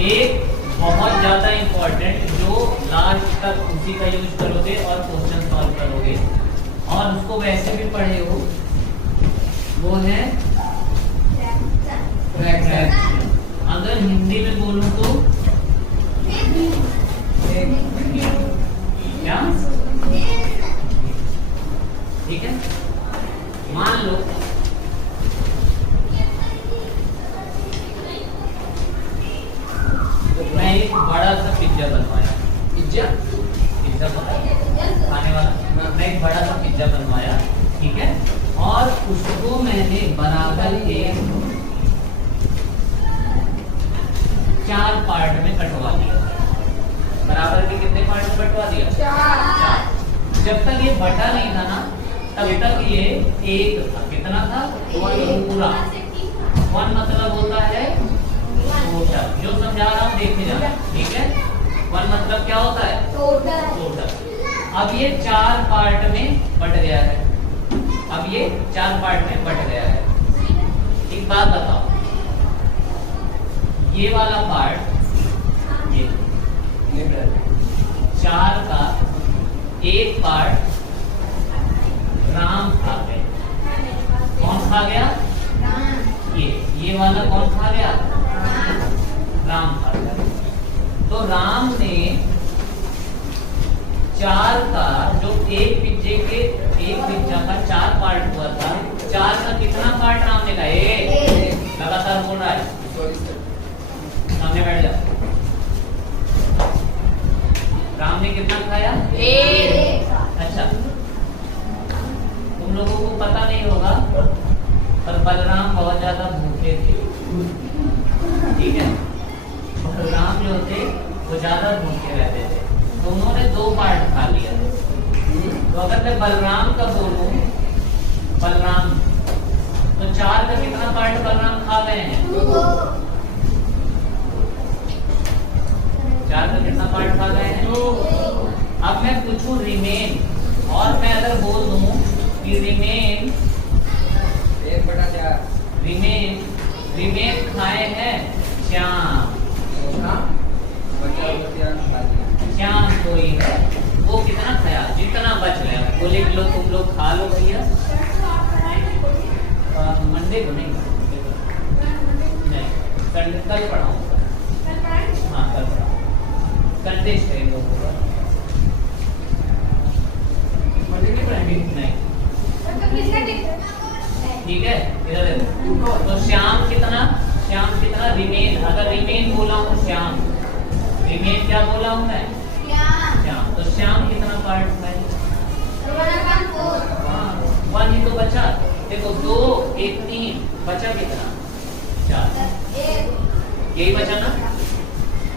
एक बहुत ज्यादा इंपॉर्टेंट जो लास्ट तक उसी का यूज करोगे और क्वेश्चन सॉल्व करोगे और उसको वैसे भी पढ़े हो, वो है फ्रैक्शन। अगर हिंदी में बोलूं तो क्या, ठीक है। मान लो मैं एक बड़ा सा पिज्जा बनवाया, पिज्जा खाने वाला, मैं एक बड़ा सा पिज्जा बनवाया, ठीक है, और उसको मैंने बनाकर के 4 पार्ट में कटवा दिया। बराबर के कितने पार्ट में कटवा दिया? 4। जब तक ये बटा नहीं था ना, तब तक ये एक था। कितना था? पूरा। 1 मतलब होता है टोटल। जो समझा रहा हूँ देखे जाना, ठीक है। 1 मतलब क्या होता है? टोटल। अब ये 4 पार्ट में बट गया है। अब ये 4 पार्ट में बट गया है। एक बात बताओ, ये वाला पार्ट, ये 4 का एक पार्ट राम खा गए। कौन खा गया? ये वाला कौन खा गया? राम खा गया। तो राम ने 4 का, जो एक पिज्जा का 4 पार्ट हुआ था, 4 का कितना पार्ट राम ने खाया? लगातार बोल रहा है, सामने बैठ जा। राम ने कितना खाया? 1। अच्छा, तुम लोगों को पता नहीं होगा पर बलराम बहुत ज्यादा भूखे थे, ठीक है। बलराम जो थे वो ज्यादा भूखे रहते थे, तो उन्होंने 2 पार्ट खा लिया। तो अगर मैं बलराम का बोलूं, बलराम, तो 4 का कितना पार्ट बलराम खा गए हैं? 4 का कितना पार्ट खा गए हैं? 2। अब मैं पूछूं रिमेन, और मैं अगर बोल दूं कि रिमेन 1/4, रिमेन खाए हैं श्याम, श्याम कोई है, वो कितना खाया? जितना बच गया वो लिख लो, तुम लोग खा लो भैया। मंडे को नहीं, संडे कल पढ़ाऊंगा। हाँ कल पढ़ाऊंगा, संडे से होगा, मंडे नहीं पढ़ाएंगे, नहीं, ठीक है। इधर देखो, तो श्याम कितना रिमेन, अगर रिमेन बोला हूँ श्याम, रिमेन क्या बोला हूँ मैं? श्याम। तो श्याम कितना पार्ट है? 1 ही तो बचा। देखो 2, 1, 3 बचा कितना? 4। यही बचा ना,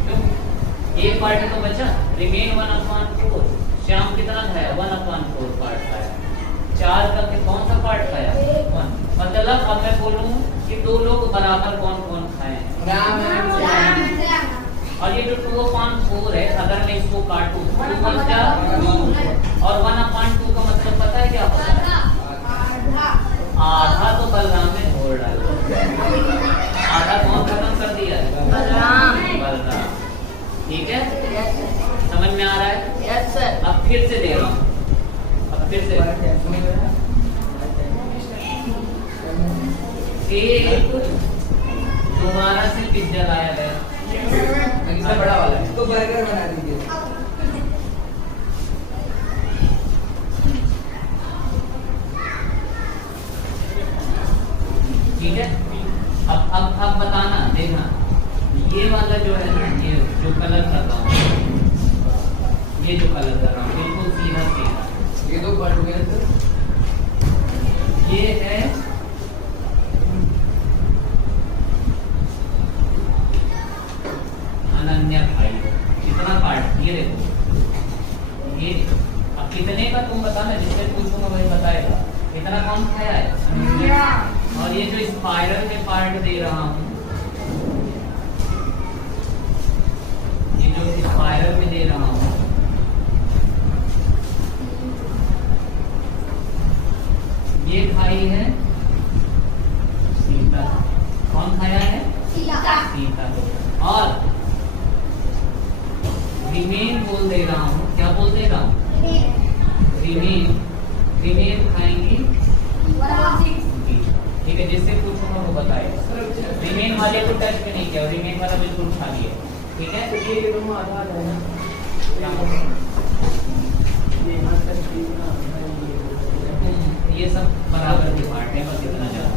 क्यों? एक पार्ट तो बचा, रिमेन 1/4। श्याम कितना खाया? 1/4 पार्ट खाया। 4 का कौन सा पार्ट खाया? 1। मतलब अब मैं बोलूं कि 2 लोग बराबर कौन कौन खाए? राम। और ये जो 2/4 है, अगर मैं इसको काटूं, 2 क्या? और 1/2 का मतलब पता है क्या होता है? आधा तो बलराम ने घोल डाला, आधा कौन खत्म कर दिया? बलराम। ठीक है, समझ में आ रहा है? Yes sir. अब फिर से दे रहा हूँ, अब फिर से एक दोबारा से पिज्जा लाया गया, इससे बड़ा वाला है, तो बर्गर बना दीजिए। ठीक है, अब बताना, देखना ये वाला जो है ना, ये जो कलर कर रहा हूँ, ये जो कलर कर रहा हूँ बिल्कुल सीधा सीधा, ये 2 पार्ट हो गया सर। ये है अनन्या भाई, कितना पार्ट? ये देखो, ये अब कितने का तुम बताना, जिससे पूछूंगा वही बताएगा। कितना कौन खाया है? और ये जो स्पाइरल में पार्ट दे रहा हूँ, ये जो स्पाइरल में दे रहा हूँ, ये खाई है सीता। रिमेन बोल दे रहा हूँ, क्या बोल दे रहा हूँ? रिमेन खाएंगी, ठीक है, जिससे पूछूंगा वो बताएगा। रिमेन वाले को टच भी नहीं किया, रिमेन वाला बिल्कुल खाली है, ठीक है। तो ये दोनों आधा आधा है ना, ये सब बराबर के पार्ट है, बस इतना ज्यादा।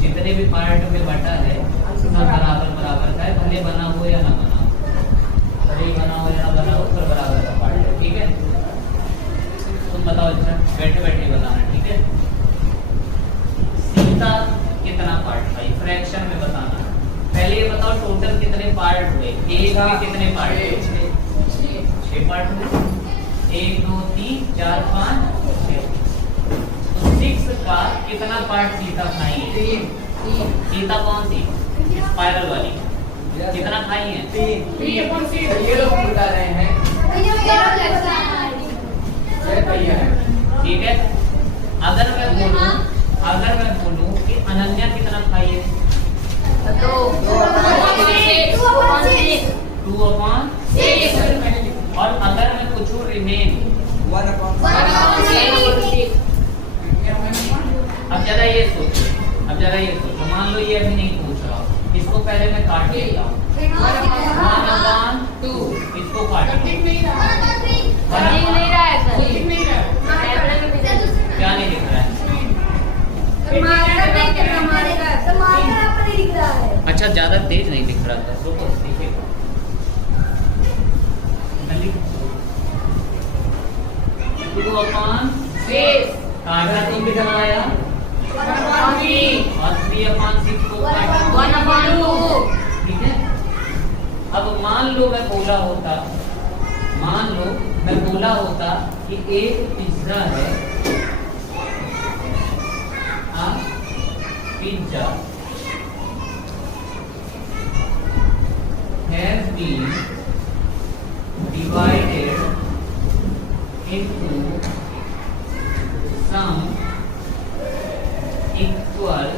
जितने भी पार्ट में बटा है सब बराबर बराबर का है, भले बना हो या ना बना हो, भले बना हो या ना बना हो, पर बराबर का पार्ट है, ठीक है। तुम बताओ, अच्छा बैठे बैठे बताना, ठीक है। सीता कितना पार्ट था, फ्रैक्शन में बताना। पहले ये बताओ टोटल कितने पार्ट हुए, एक में कितने पार्ट हुए? 6 पार्ट हुए, 1 2 3 4 5 6। तो 6 का कितना पार्ट सीता खाई है? 3। सीता कौन सी? स्पाइरल वाली। कितना खाई है? 3। ये लोग बता रहे हैं, ठीक है। अगर मैं बोलूं कि अनन्या कितना खाई है? 2/6। और अगर मैं पूछूं रिमेन, 1/6। अब जरा ये सोचो, मान लो ये अभी नहीं पूछ रहा हूँ, इसको पहले मैं काट लेता हूँ। 1/2, इसको काट लो। क्या नहीं दिख रहा है? अच्छा, ज्यादा तेज नहीं दिख रहा था, तो बस दिखेगा। काटा तो कितना आया? 3/6 को काटा 1/2। ठीक है। अब मान लो मैं बोला होता कि एक पिज्जा है, pizza has been divided into some equal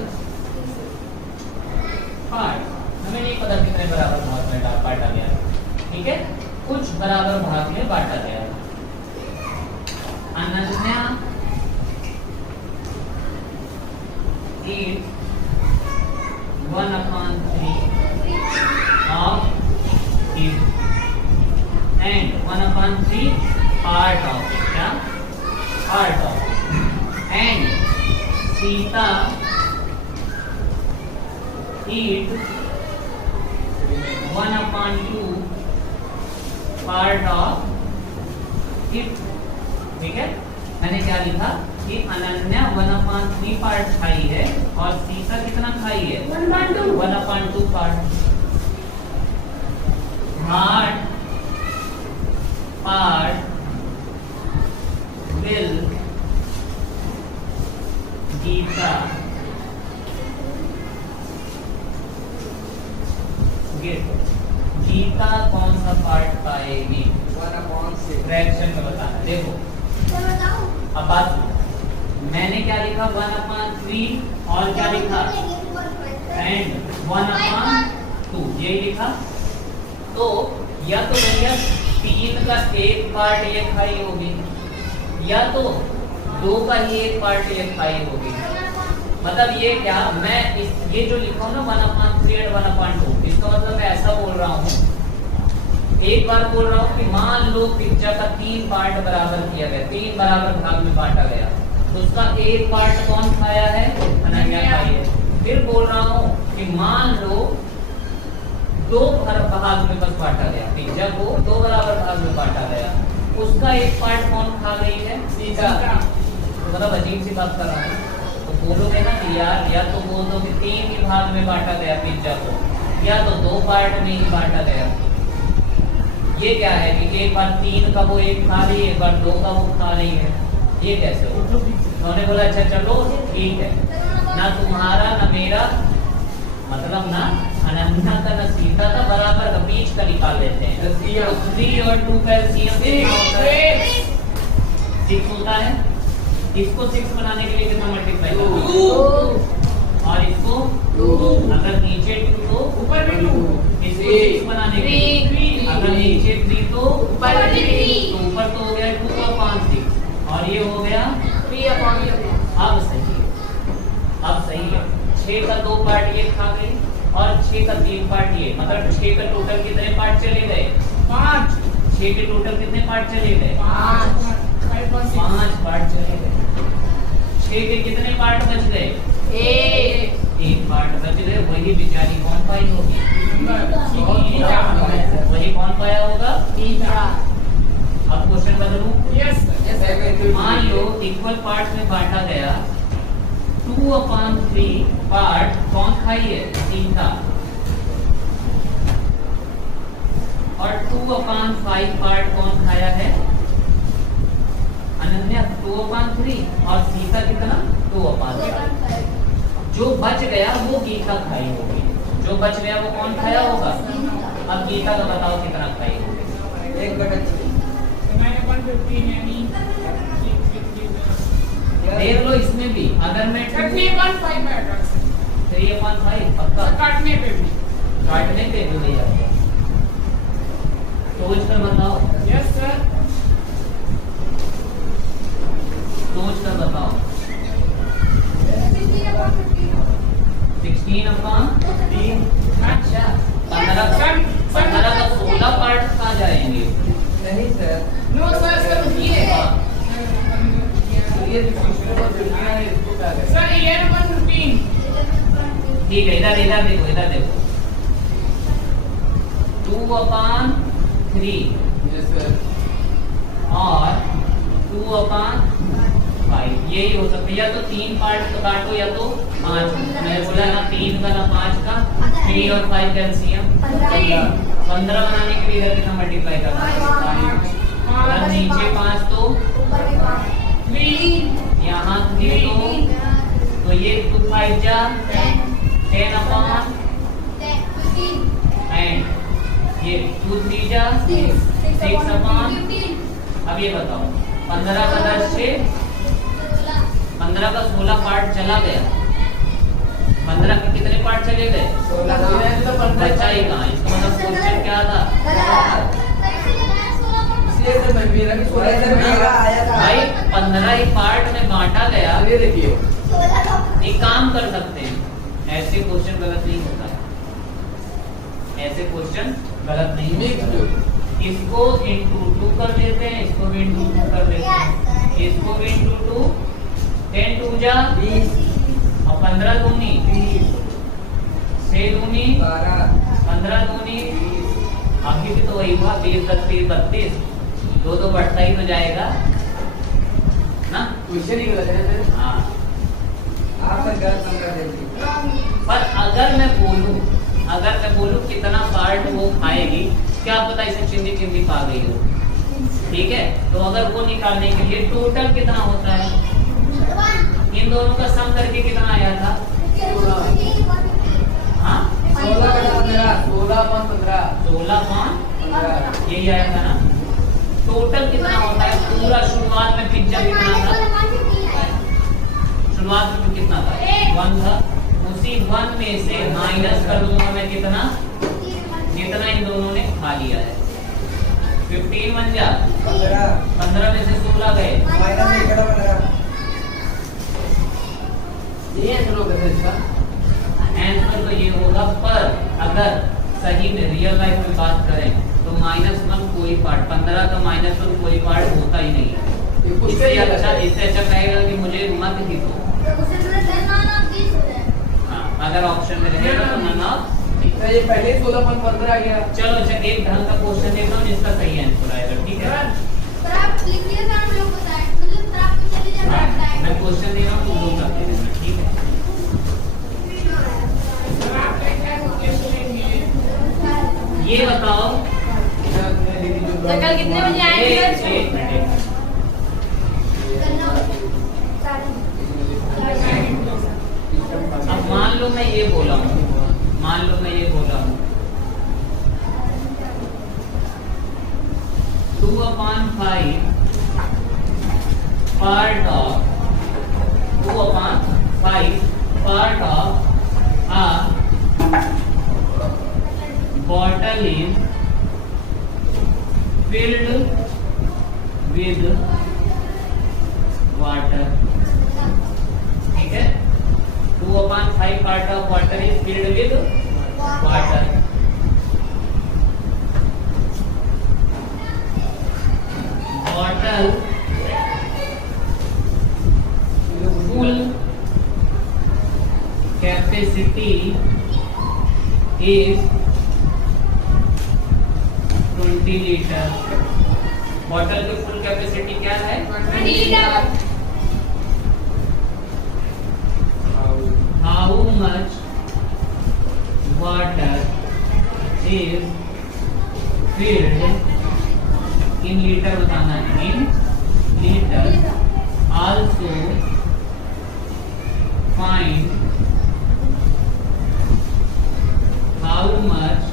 parts। हमें नहीं पता कितने बराबर भाग में बांटा गया, ठीक है, कुछ बराबर भाग में बांटा गया। Ananya eats 1/3 of it and 1/3 part of it, क्या? Part of it, and Sita eat 1/2 part of it, ठीक है। मैंने क्या लिखा कि अनन्या 1/3 पार्ट खाई है और सीता कितना खाई है? 1/2 part. Third part will Gita get। Gita कौन सा पार्ट पाएगी? 1/6। फ्रैक्शन में बताना। देखो अब बात, मैंने क्या लिखा? 1/3 और क्या लिखा? एंड 1/2, यही लिखा। तो या तो भैया 3 का 1 पार्ट ये खाई होगी, या तो 2 का ही 1 पार्ट ये खाई होगी। मतलब ये क्या, मैं ये जो लिखा हूँ ना 1/3 और 1/2, इसका मतलब मैं ऐसा बोल रहा हूँ, एक बार बोल रहा हूँ कि मान लो पिज्जा का 3 पार्ट बराबर किया गया, 3 बराबर भाग में बांटा गया, तो उसका 1 पार्ट कौन खाया है? अनन्या खाई है। फिर बोल रहा हूँ कि मान लो 2 भाग में बस बांटा गया, पिज्जा को 2 बराबर भाग में बांटा गया, उसका 1 पार्ट कौन खा रही है? सीता। तो मतलब अजीब सी बात कर रहा हूँ, तो बोलोगे ना कि यार या तो बोल दो कि 3 ही भाग में बांटा गया पिज्जा को, या तो 2 पार्ट में ही बांटा गया। ये क्या है कि एक बार 3 का वो 1 खा रही है, एक बार 2 का वो खा रही है, ये कैसे हो? उन्होंने बोला अच्छा चलो ठीक है, ना तुम्हारा ना मेरा, मतलब ना अनन्या का ना सीता का, बराबर का बीच का निकाल लेते हैं। 3 और 2 का एलसीएम 6 होता है। इसको 6 बनाने के लिए कितना मल्टीप्लाई करना? और इसको 2 अगर नीचे 2 तो ऊपर भी 2 इसको 6 बनाने के लिए 3 अगर नीचे 3 तो ऊपर भी 3 तो ऊपर तो हो गया 2/6 और ये हो गया 3/3 अब सही है, अब सही है। 6 का 2 पार्ट ये खा गई और 6 का 3 पार्ट ये, मतलब 6 का टोटल कितने पार्ट चले गए? 5 6 के टोटल कितने पार्ट चले गए? 5 5 पार्ट चले गए। 6 के कितने पार्ट बच गए? 1 पार्ट बच गए। वही बेचारी कौन पाई होगी? वही कौन पाया होगा? अब क्वेश्चन बदलूं। मान लो इक्वल पार्ट में बांटा गया 2/3 पार्ट कौन खाई है? 3 का, और 2/5 पार्ट कौन खाया है? अनन्या 2/3 और गीता कितना? 2/3। जो बच गया वो गीता खाई होगी, जो बच गया वो कौन खाया होगा? अब गीता का बताओ कितना खाई होगी? 1/6 मैंने 115 यानी देख लो इसमें भी अगर मैं 3/5 में रख सकते 3/5 पक्का हैं काटने पे भी काटने पे भी ले जाएगा। सोच कर बताओ, यस सर सोच कर बताओ। 16/3 अच्छा 15 का 16 पार्ट कहाँ जाएंगे? नहीं सर नो सर ये ये इसको क्या करें सर 11/15 ठीक है, इधर इधर देखो, इधर देखो 2/3 यस सर और 2/5 यही हो सकता है। या तो 3 पार्ट तो काटो या तो 5। मैंने बोला ना 3 का ना 5 का, 3 और 5 कैल्शियम 15 बनाने के लिए इधर कितना मल्टीप्लाई करना है? और नीचे 5 तो 3 यहाँ 3 तो ये 2 5 जा 10/, एंड ये 2 3 जा 6/। अब ये बताओ 15 का 10 6, 15 का 16 पार्ट चला गया। 15 के कितने पार्ट चले गए? 16 बचा ही कहाँ? इसका मतलब क्वेश्चन क्या था इसलिए तो मैं भी रखी 16 आया था भाई? 15 ही पार्ट में बांटा गया। ये देखिए एक काम कर सकते हैं, ऐसे क्वेश्चन गलत नहीं होता है, ऐसे क्वेश्चन गलत नहीं होता है। इसको इंटू 2 कर देते हैं, इसको भी इंटू 2 कर देते हैं, इसको भी इंटू 2, 10 2 जा 20 और 15 दूनी 6 दूनी 12 15 दूनी, आखिर भी तो वही हुआ 20 10 30 32, 2 तो बढ़ता ही तो जाएगा ना। क्वेश्चन ही गलत है सर हाँ, आप सर गलत नंबर देते पर अगर मैं बोलूं कितना पार्ट वो खाएगी, क्या पता इसे चिंदी चिंदी पा गई हो। ठीक है, तो अगर वो निकालने के लिए टोटल कितना होता है? इन दोनों का सम करके कितना आया था? हाँ 16/15 यही आया था ना। टोटल कितना होता है पूरा? शुरुआत में पिज्जा कितना था? शुरुआत में कितना था? 1 था। उसी 1 में से माइनस कर दूंगा मैं कितना? जितना इन दोनों ने खा लिया है। 15 बन जा 15 में से 16 गए। ये आंसर होगा सर इसका आंसर तो ये होगा, पर अगर सही में रियल लाइफ में बात करें तो -1 कोई पार्ट, 15 का -1 कोई पार्ट होता ही नहीं है। इससे अच्छा कहेगा कि मुझे मत ही दो। हाँ, अगर ऑप्शन में रहेगा तो ना। सर ये पहले 16/15 आ गया चलो अच्छा एक ढंग का क्वेश्चन देता हूँ जिसका सही आंसर आएगा। ठीक है, मैं क्वेश्चन दे रहा हूँ, तुम लोग करते रहना। ठीक है, सर आप क्या क्वेश्चन लेंगे ये बताओ कल कितने बजे आएंगे? एक मिनट। अब मान लो मैं ये बोला हूँ 2/5 part of part of a bottle is filled with water. ठीक है, 2/5 part of water is filled with water. Bottle full capacity is 20 litre. Bottle की फुल कैपेसिटी क्या है? 20 litre. How much water is filled in liter बताना है. In liter. Also find how much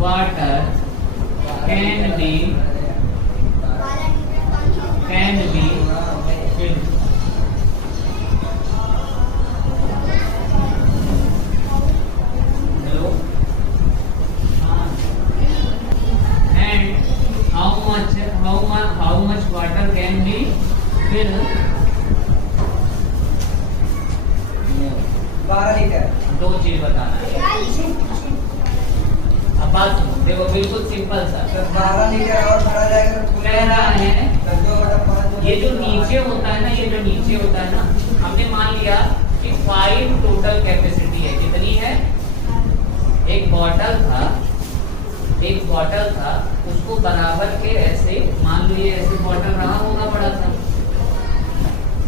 water can be filled. Hello? And how much water can be filled? 12 litre. दो चीज बताना है. अब बात सुनो, देखो बिल्कुल सिंपल सा. तो 12 लीटर और भरा जाएगा तो कह रहा है तो 2/5 ये जो नीचे होता है ना, ये जो नीचे होता है ना, हमने मान लिया कि 5 टोटल कैपेसिटी है. कितनी है? एक बॉटल था, उसको बराबर के ऐसे मान लो, ये ऐसे बॉटल रहा होगा बड़ा सा,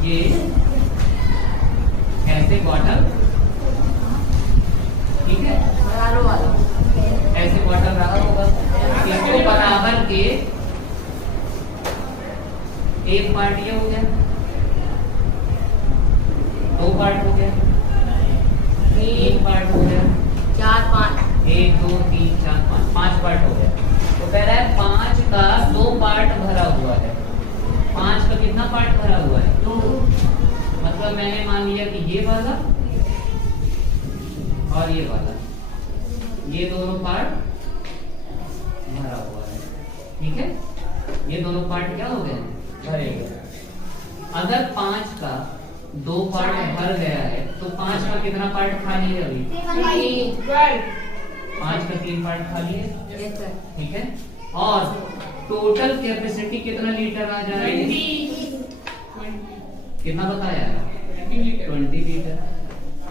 ये ऐसे बॉटल, ठीक है, ऐसे बॉटल रहा होगा. इसको बराबर के एक पार्ट ये हो गया, 2 पार्ट हो गया, 3 पार्ट हो गया, 4 5 1 2 3 4 5 पार्ट हो गया. तो कह रहा है 5 का 2 पार्ट भरा हुआ है. 5 का कितना पार्ट भरा हुआ है? 2. मतलब मैंने मान लिया कि ये वाला और ये वाला, ये दोनों पार्ट भरा हुआ है. ठीक है, ये दोनों पार्ट क्या हो गए? भरे गए. अगर 5 का 2 पार्ट भर गया है तो 5 का कितना पार्ट खाली है? अभी 5 का 3 पार्ट खाली है. ठीक है, और टोटल कैपेसिटी कितना लीटर आ जा रही है? कितना बताया? 20 लीटर.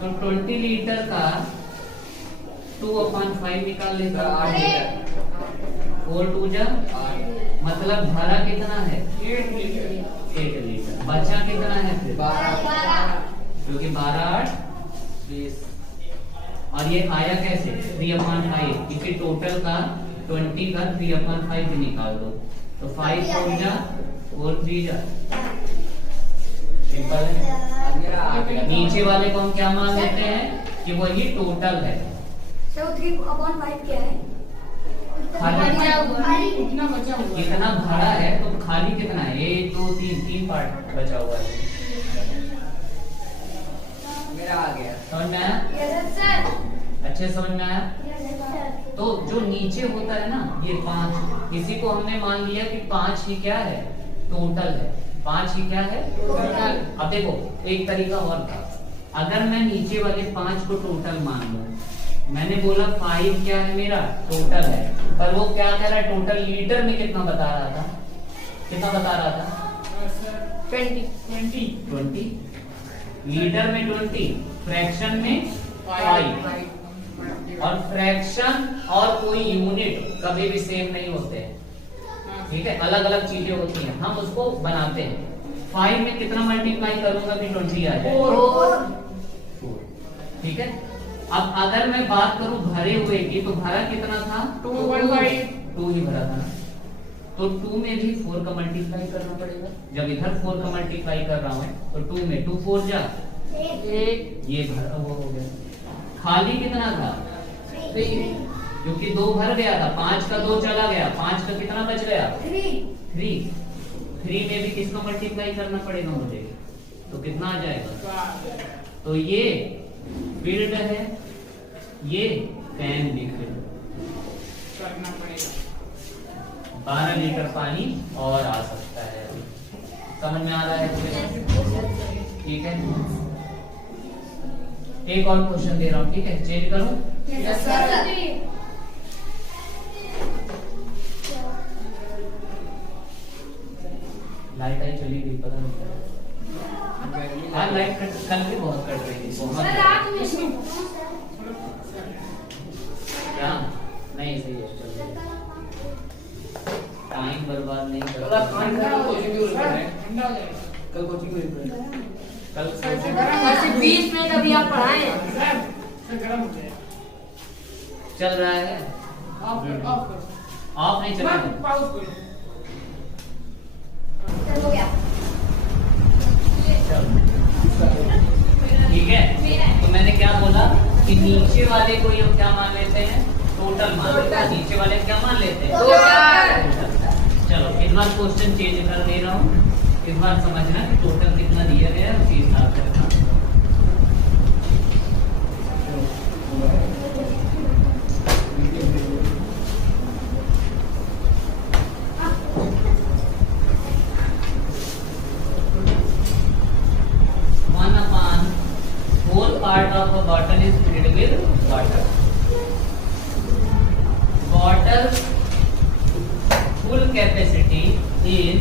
तो 20 लीटर का 2/5 निकाल लेता. 8 लीटर. 4 2 जा, मतलब भरा कितना है? 8 लीटर. बचा कितना है फिर? 12. क्योंकि 12 8 20. और ये आया कैसे? 3/5. इसी टोटल का 20 का 3/5 भी निकाल दो. तो 5 4 जा, 4 3 जा. सिंपल है. नीचे वाले को हम क्या मान लेते हैं कि वही टोटल है. 3/5 क्या है? कितना बचा हुआ? कितना भरा है तो खाली कितना है? 1 2 3 पार्ट बचा हुआ है. मेरा आ गया. समझ में आया? अच्छे समझ में आया? तो जो नीचे होता है ना, ये 5, इसी को हमने मान लिया कि 5 ही क्या है? टोटल है. 5 ही क्या है? टोटल. अब देखो एक तरीका और था. अगर मैं नीचे वाले 5 को टोटल मान लूं, मैंने बोला 5 क्या है? मेरा टोटल है. पर वो क्या कह रहा है? टोटल लीटर में कितना बता रहा था? कितना बता रहा था? 20 लीटर में 20, फ्रैक्शन में 5. और फ्रैक्शन और कोई यूनिट कभी भी सेम नहीं होते हैं. ठीक है, अलग अलग चीजें होती हैं. हम उसको बनाते हैं. 5 में कितना मल्टीप्लाई करूंगा कि 20 आ जाए? 4. ठीक है. अब अगर मैं बात करूं भरे हुए की, तो भरा कितना था? 2 ही भरा था ना. तो 2 में भी 4 का मल्टीप्लाई करना पड़ेगा. जब इधर 4 का मल्टीप्लाई कर रहा हूं तो 2 में 2 4 जा, 1 ये भरा वो हो गया. खाली कितना था? 3, क्योंकि 2 भर गया था. 5 का 2 चला गया. 5 का कितना बच गया? 3 में भी किसको मल्टीप्लाई करना पड़ेगा मुझे? तो कितना आ जाएगा? तो ये फील्ड है, ये कैन भी फील्ड। करना पड़ेगा। 12 लीटर पानी और आ सकता है। समझ में आ रहा है? ठीक है, एक और क्वेश्चन दे रहा हूँ, ठीक है? चेंज करूं? Yes sir. लाइट आई चली गई, पता नहीं चला। हाँ, लाइट कल भी बहुत कट रही थी, बहुत। क्या? नहीं, सही है, चल रही है। टाइम बर्बाद नहीं करना। ठंडा हो जाएगा। कल कोचिंग में रिप्लाई। कल सर 20 मिनट अभी आप पढ़ाएं। सर गरम हो जाएगा। चल रहा है, ऑफ करो। ऑफ नहीं चला। पाउज करो। चल हो गया। ठीक है, तो मैंने क्या बोला कि नीचे वाले को ये क्या मान लेते हैं? टोटल मान लेते हैं। नीचे वाले क्या मान लेते हैं? टोटल। चलो इस बार क्वेश्चन चेंज कर दे रहा हूँ। इस बार समझना कि टोटल कितना दिया गया है, उसी हिसाब से रखना। Part of a bottle is filled with water. Bottle full capacity is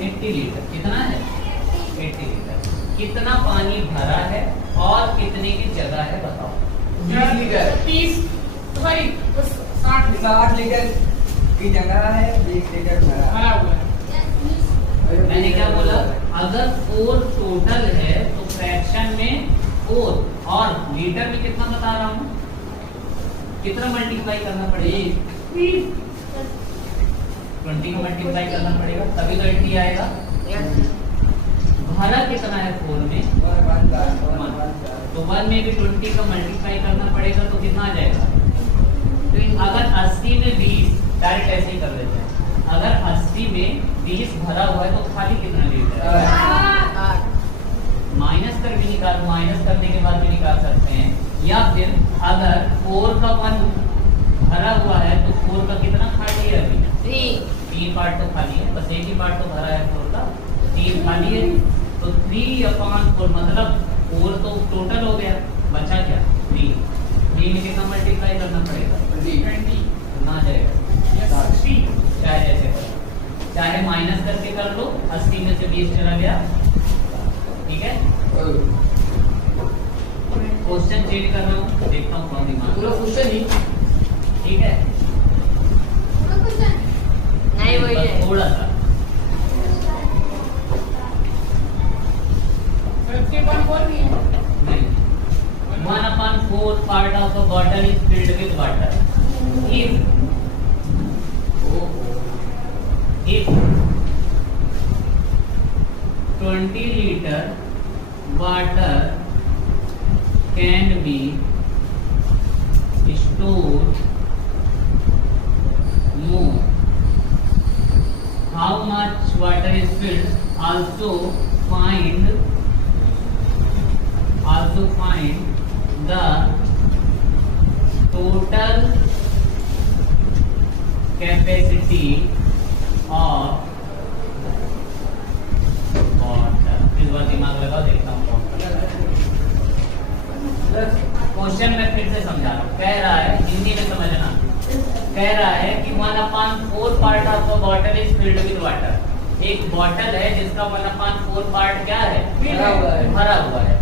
80 litre. कितना है? 80 लीटर। कितना पानी भरा है और कितने की जगह है बताओ? 20 लीटर। 30 भाई 60 लीटर की जगह है, 20 लीटर भरा हुआ है। मैंने क्या बोला? अगर 4 टोटल है तो फ्रैक्शन में 4 और लीटर में कितना बता रहा हूँ? कितना मल्टीप्लाई करना पड़ेगा? 20 को मल्टीप्लाई करना पड़ेगा, तभी तो 80 आएगा। भरा कितना है 4 में? 1। तो 1 में भी 20 का मल्टीप्लाई करना पड़ेगा, तो कितना आ जाएगा? अगर 80 में 20, डायरेक्ट ऐसे ही कर देते हैं। अगर 80 में 20 भरा हुआ है तो खाली कितना लीटर है? माइनस कर भी निकाल, माइनस करने के बाद भी निकाल सकते हैं। या फिर अगर 4 का 1 भरा हुआ है तो 4 का कितना खाली है? अभी 3 पार्ट तो खाली है, बस एक ही पार्ट तो भरा है 4 का, 3 खाली है। तो 3/4 मतलब 4 तो टोटल हो गया, बचा क्या? 3 में कितना मल्टीप्लाई करना पड़ेगा? 20 कितना आ जाएगा? 60। चाहे जैसे करो, चाहे माइनस करके कर लो, 80 में से 20 चला गया। ठीक है, क्वेश्चन चेंज कर रहा हूँ, देखता हूँ कौन दिमाग। पूरा क्वेश्चन ही। ठीक है, नहीं वही है। थोड़ा सा 51 नहीं है। नहीं। 1/4 part of a bottle is filled with water. If 20 liter water can be stored more, how much water is filled? Also find the total capacity of water। इस बार दिमाग लगाओ, देखता हूँ कौन क्वेश्चन में फिर से समझा रहा हूँ। कह रहा है, हिंदी में समझना, कह रहा है कि 1/4 part of a bottle is filled with water। एक बॉटल है जिसका 1/4 पार्ट क्या है? भरा हुआ है।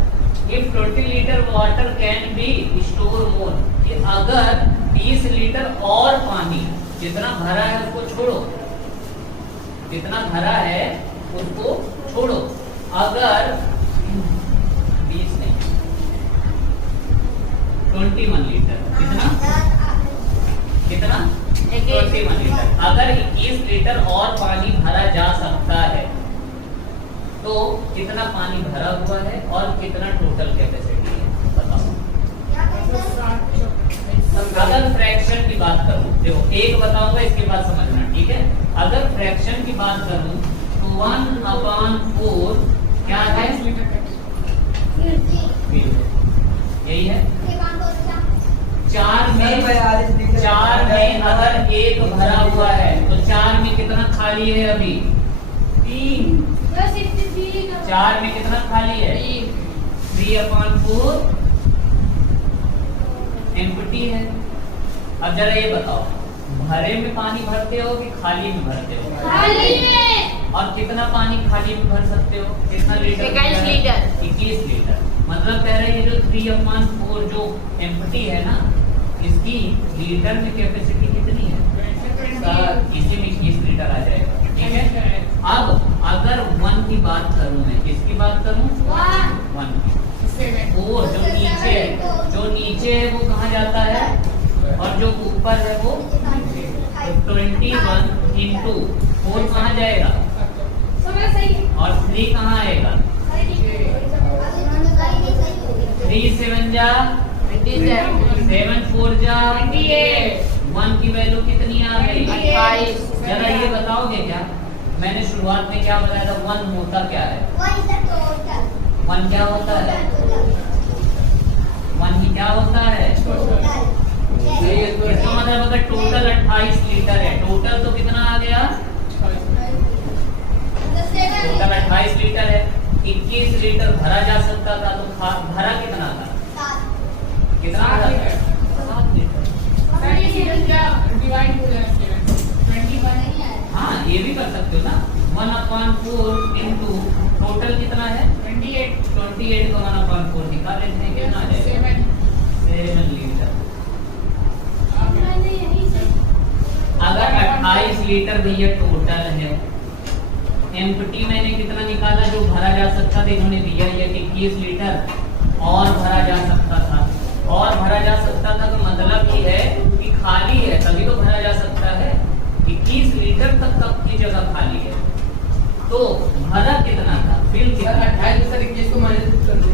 If 20 litre water can be store more, कि अगर 20 लीटर और पानी, जितना भरा है उसको छोड़ो, जितना भरा है उसको छोड़ो, अगर 20 नहीं 21 लीटर, कितना 21 लीटर, अगर 21 लीटर और पानी भरा जा सकता है तो कितना पानी भरा हुआ है और कितना टोटल कैपेसिटी है बताओ? अगर फ्रैक्शन की बात करूं, देखो एक बताऊंगा इसके बाद समझना, ठीक है। अगर फ्रैक्शन की बात करूं तो 1/4 क्या है, यही है। 4 में अगर 1 भरा हुआ है तो 4 में कितना खाली है अभी, 3। 4 में कितना खाली है, 3/4 एम्प्टी है। अब जरा ये बताओ, भरे में पानी भरते हो कि खाली में भरते हो? खाली में। और कितना पानी खाली में भर सकते हो, कितना लीटर? 21 लीटर। 21 लीटर। मतलब कह रहे हैं ये जो 3/4 जो एम्प्टी है ना, इसकी लीटर में कैपेसिटी कितनी है? इसी में 21 लीटर आ जाएगा, ठीक है। अब अगर 1 की बात करूं, मैं किसकी बात करूं? 1 की। वो जो नीचे है वो कहाँ जाता है, और जो ऊपर है वो 21 इंटू 4 कहाँ जाएगा, और 3 कहाँ आएगा? 3 7 जा 7 4 जा 1 की वैल्यू कितनी आ गई? 28। जरा ये बताओगे क्या, मैंने शुरुआत में क्या बताया था, 1 होता क्या है? 1 क्या होता है? 1 ही क्या होता है? इसका मतलब अगर टोटल 28 लीटर है, टोटल तो कितना आ गया? टोटल 28 लीटर है। 21 लीटर भरा जा सकता था, तो भरा कितना था? कितना भरा था? 7 लीटर। हाँ, ये भी कर सकते हो ना। 1/4 इंटू टोटल कितना है? 28 को 1/4 निकाल लेते हैं, कितना आ जाएगा? 7 लीटर। अगर 28 लीटर भैया टोटल है, एम्प्टी मैंने कितना निकाला, जो भरा जा सकता था इन्होंने दिया है 21 लीटर, और भरा जा सकता था, और भरा जा सकता था, तो मतलब ये है कि खाली है तभी तो भरा जा सकता है। 21 लीटर तक की जगह खाली है, तो भरा कितना था, फिल कितना? 28 से 21 को माइनस कर दो,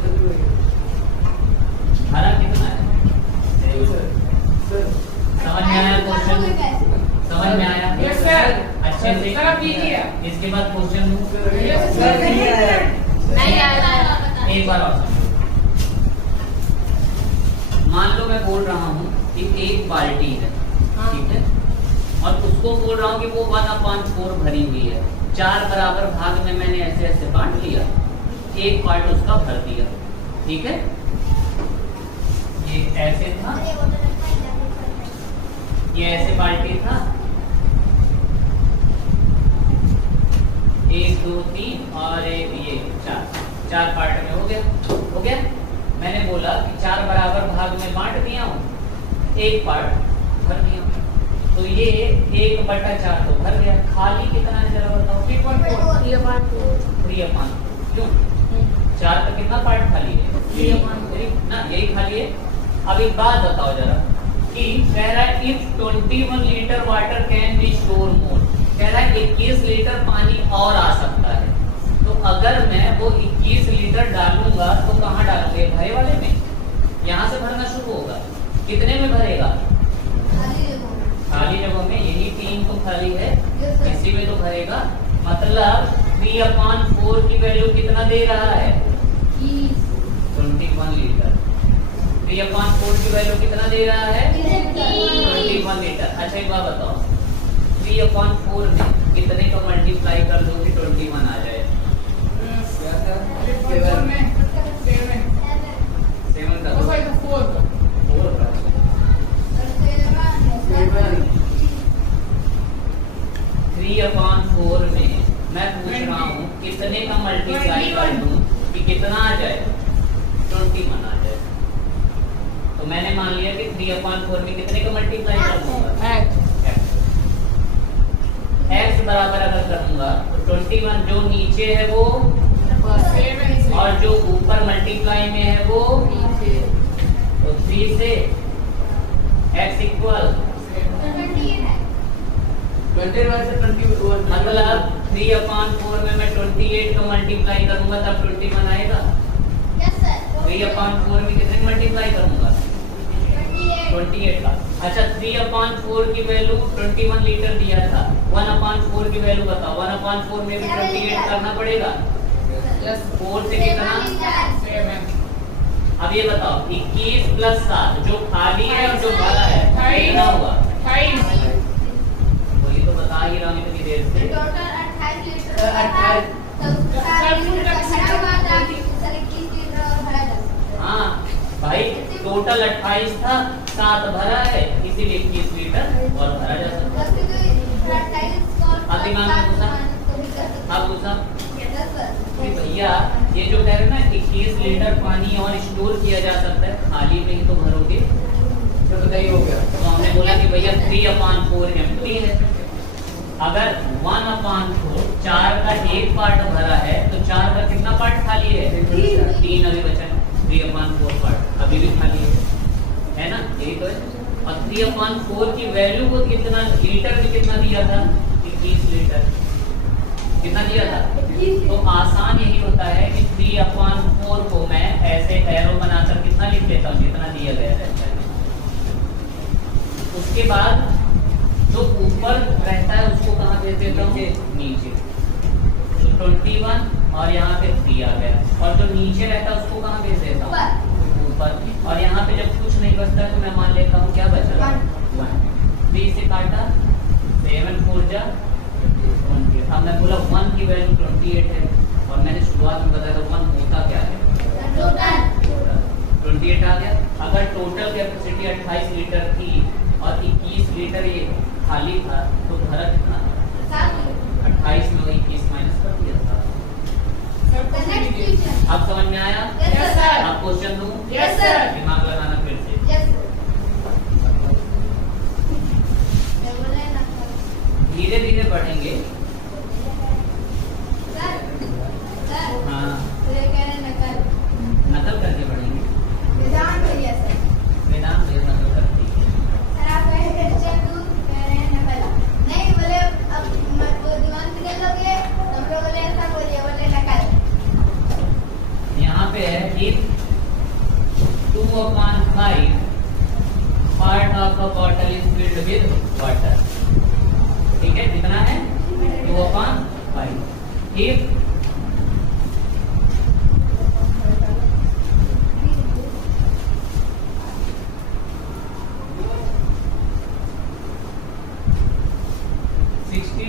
भरा कितना है? समझ में आया क्वेश्चन? समझ में आया? Yes sir. अच्छे से सर आप कीजिए। इसके बाद क्वेश्चन नहीं आया। एक बार और मान लो मैं बोल रहा हूँ कि एक बाल्टी है, ठीक है, और उसको बोल रहा हूँ कि वो 1/4 भरी हुई है। 4 बराबर भाग में मैंने ऐसे ऐसे बांट लिया, एक पार्ट उसका भर दिया, ठीक है। ये ऐसे था, ये ऐसे बाल्टी था, 1 2 3 और एक ये 4 पार्ट में हो गया। मैंने बोला कि 4 बराबर भाग में बांट दिया हूँ, एक पार्ट भर दिया हूँ, तो ये 1/4 तो भर गया। खाली कितना है जरा बताओ? 3/4। क्यों? 4 का कितना पार्ट खाली है? 3 ना, यही खाली है। अब एक बात बताओ जरा, कि कह रहा है if 21 litre water can be store more, कह रहा है 21 लीटर पानी और आ सकता है। तो अगर मैं वो 21 लीटर डालूंगा तो कहाँ डालूंगा? भरे वाले में, यहाँ से भरना शुरू होगा। कितने में भरेगा? खाली जगह में, यही 3 तो खाली है, इसी में तो भरेगा। मतलब 3/4 की वैल्यू कितना दे रहा है? 21 लीटर। 3/4 की वैल्यू कितना दे रहा है? 21 लीटर। अच्छा एक बात बताओ, 3/4 में कितने को मल्टीप्लाई कर दो कि 21 आ जाए? 7 का 4 का 3/4 में मैं पूछ रहा हूँ कितने का मल्टीप्लाई कर दूं कि कितना आ जाए? 21 आ जाए। तो मैंने मान लिया कि 3/4 में कितने का मल्टीप्लाई कर दूंगा? x बराबर अगर करूंगा तो 21 जो नीचे है वो, और जो ऊपर मल्टीप्लाई में है वो, तो 3 से x इक्वल 21 से 21 मतलब 3/4 में मैं 28 का मल्टीप्लाई करूंगा तब 21 आएगा। 3/4 में कितने मल्टीप्लाई करूंगा? 28 का। अच्छा 3/4 की वैल्यू 21 लीटर दिया था, 1/4 की वैल्यू बताओ। 1/4 में भी 28 करना पड़ेगा। 4 से कितना? अब ये बताओ 21 प्लस 7 जो खाली है और जो भरा है कितना हुआ? 28। वही तो बता ही रहा हूँ इतनी देर से। टोटल 28 लीटर 28 हाँ भाई टोटल 28 था, 7 भरा है, इसीलिए 21 लीटर और भरा जा सकता है। अब दिमाग में घुसा, अब घुसा कि भैया ये जो कह रहे हैं ना 21 लीटर पानी और स्टोर किया जा सकता है, खाली में ही तो भरोगे। तो बताइए हो गया। तो हमने बोला कि भैया 3/4 एम्प्टी है। अगर 1/4 4 का एक पार्ट भरा है तो 4 का कितना पार्ट खाली है? 3 अभी बचा है। 3/4 पार्ट अभी भी खाली है ना? यही तो है। और 3/4 की वैल्यू को कितना लीटर में कितना दिया था? 21 लीटर। कितना दिया था? तो आसान यही होता है कि 3/4 को मैं ऐसे एरो बनाकर कितना लिख देता हूँ जितना दिया गया रहता है। उसके बाद जो ऊपर रहता है उसको कहाँ भेज देता हूँ? नीचे। तो 21 और यहाँ पे 3 आ गया, और जो नीचे रहता है उसको कहाँ भेज देता हूँ? ऊपर। और यहाँ पे जब कुछ नहीं बचता है तो मैं मान लेता हूँ क्या बचा? 1। 3 से काटा 7 4 जा 20। अब मैं बोला 1 की वैल्यू 28 है, और मैंने शुरुआत में बताया था 1 होता क्या है? 28 आ गया। अगर टोटल कैपेसिटी 28 लीटर थी और 21 लीटर ये खाली था तो भरा कितना? 28 में 21 माइनस कर दिया था। अब समझ में आया? Yes, sir. आप क्वेश्चन दूं? Yes, sir. दिमाग लगाना फिर से। धीरे धीरे बढ़ेंगे। हाँ नकल करके बढ़ेंगे। वेदांत भैया नकल करती है। यहाँ पे है कि 2/5 part of a bottle is filled with water. ठीक है, कितना है? 2/5। ठीक,